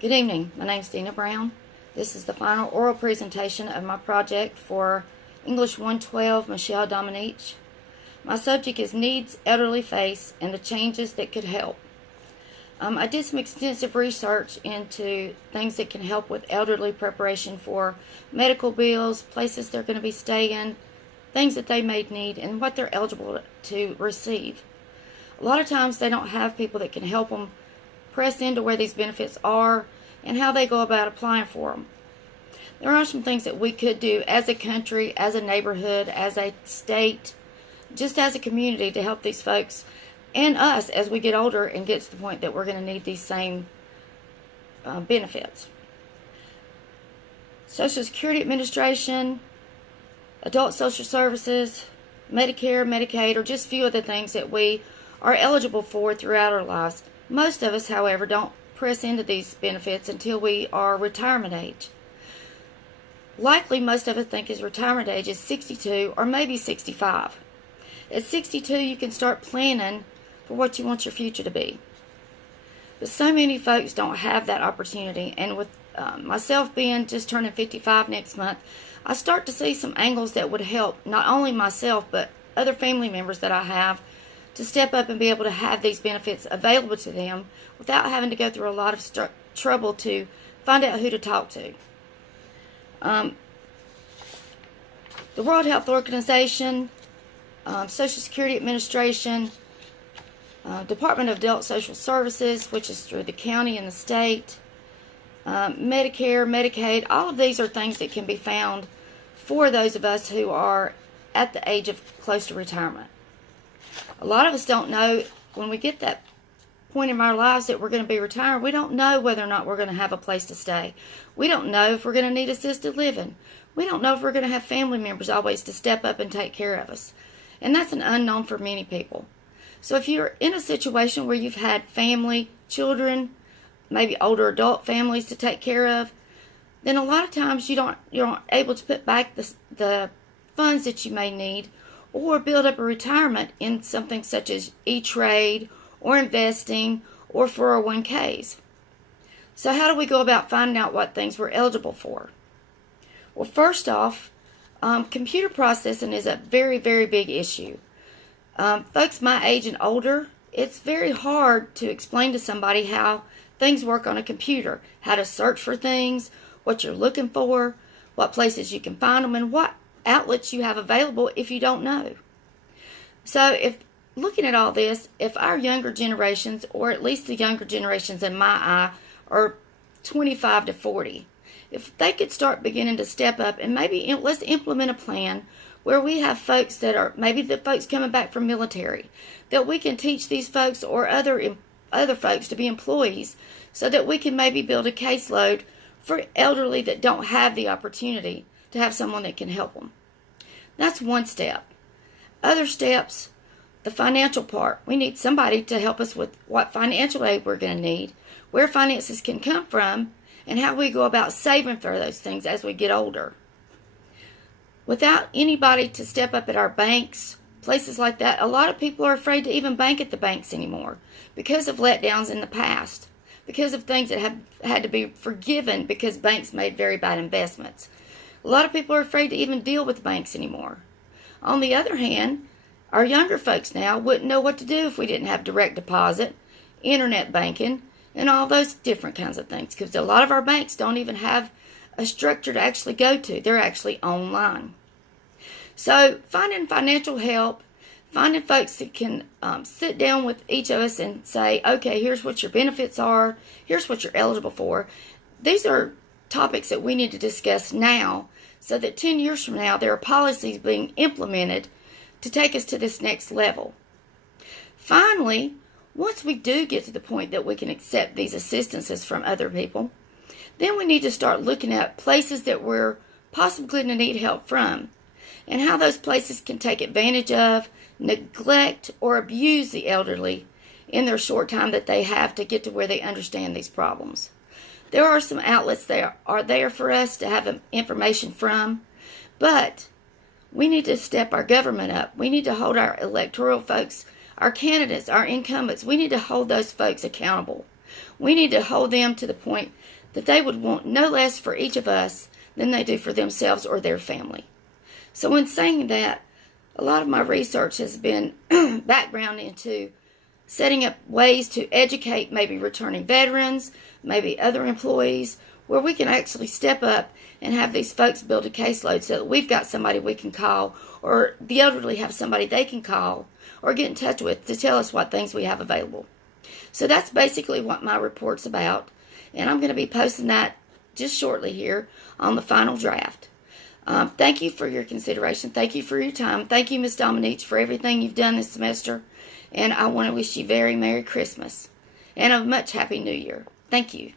Good evening. My name is Dina Brown. This is the final oral presentation of my project for English 112 Michelle Domenech. My subject is Needs Elderly Face and the Changes that Could Help. I did some extensive research into things that can help with elderly preparation for medical bills, places they're going to be staying, things that they may need, and what they're eligible to receive. A lot of times they don't have people that can help them press into where these benefits are and how they go about applying for them. There are some things that we could do as a country, as a neighborhood, as a state, just as a community to help these folks and us as we get older and get to the point that we're going to need these same benefits. Social Security Administration, Adult Social Services, Medicare, Medicaid are just a few of the things that we are eligible for throughout our lives. Most of us, however, don't press into these benefits until we are retirement age. Likely, most of us think his retirement age is 62 or maybe 65. At 62, you can start planning for what you want your future to be. But so many folks don't have that opportunity, and with myself being just turning 55 next month, I start to see some angles that would help not only myself but other family members that I have to step up and be able to have these benefits available to them without having to go through a lot of trouble to find out who to talk to. The World Health Organization, Social Security Administration, Department of Adult Social Services, which is through the county and the state, Medicare, Medicaid, all of these are things that can be found for those of us who are at the age of close to retirement. A lot of us don't know when we get that point in our lives that we're going to be retired, we don't know whether or not we're going to have a place to stay. We don't know if we're going to need assisted living. We don't know if we're going to have family members always to step up and take care of us. And that's an unknown for many people. So if you're in a situation where you've had family, children, maybe older adult families to take care of, then a lot of times you're not able to put back the funds that you may need or build up a retirement in something such as E-Trade or investing or 401ks. So how do we go about finding out what things we're eligible for? Well, first off, computer processing is a very, very big issue. Folks my age and older, it's very hard to explain to somebody how things work on a computer, how to search for things, what you're looking for, what places you can find them, and what outlets you have available if you don't know. So if looking at all this, if our younger generations, or at least the younger generations in my eye, are 25 to 40, if they could start beginning to step up and maybe let's implement a plan where we have folks that are maybe the folks coming back from military, that we can teach these folks or other folks to be employees so that we can maybe build a caseload for elderly that don't have the opportunity to have someone that can help them. That's one step. Other steps, the financial part. We need somebody to help us with what financial aid we're going to need, where finances can come from, and how we go about saving for those things as we get older. Without anybody to step up at our banks, places like that, a lot of people are afraid to even bank at the banks anymore because of letdowns in the past, because of things that have had to be forgiven because banks made very bad investments. A lot of people are afraid to even deal with banks anymore. On the other hand, our younger folks now wouldn't know what to do if we didn't have direct deposit, internet banking, and all those different kinds of things, because a lot of our banks don't even have a structure to actually go to. They're actually online. So finding financial help, finding folks that can sit down with each of us and say, okay, here's what your benefits are, here's what you're eligible for. These are topics that we need to discuss now so that 10 years from now there are policies being implemented to take us to this next level. Finally, once we do get to the point that we can accept these assistances from other people, then we need to start looking at places that we're possibly going to need help from and how those places can take advantage of, neglect, or abuse the elderly in their short time that they have to get to where they understand these problems. There are some outlets that are there for us to have information from, but we need to step our government up. We need to hold our electoral folks, our candidates, our incumbents. We need to hold those folks accountable. We need to hold them to the point that they would want no less for each of us than they do for themselves or their family. So in saying that, a lot of my research has been background into setting up ways to educate maybe returning veterans, maybe other employees, where we can actually step up and have these folks build a caseload so that we've got somebody we can call, or the elderly have somebody they can call or get in touch with to tell us what things we have available. So that's basically what my report's about, and I'm going to be posting that just shortly here on the final draft. Thank you for your consideration. Thank you for your time. Thank you, Ms. Domenech, for everything you've done this semester. And I want to wish you very Merry Christmas and a much Happy New Year. Thank you.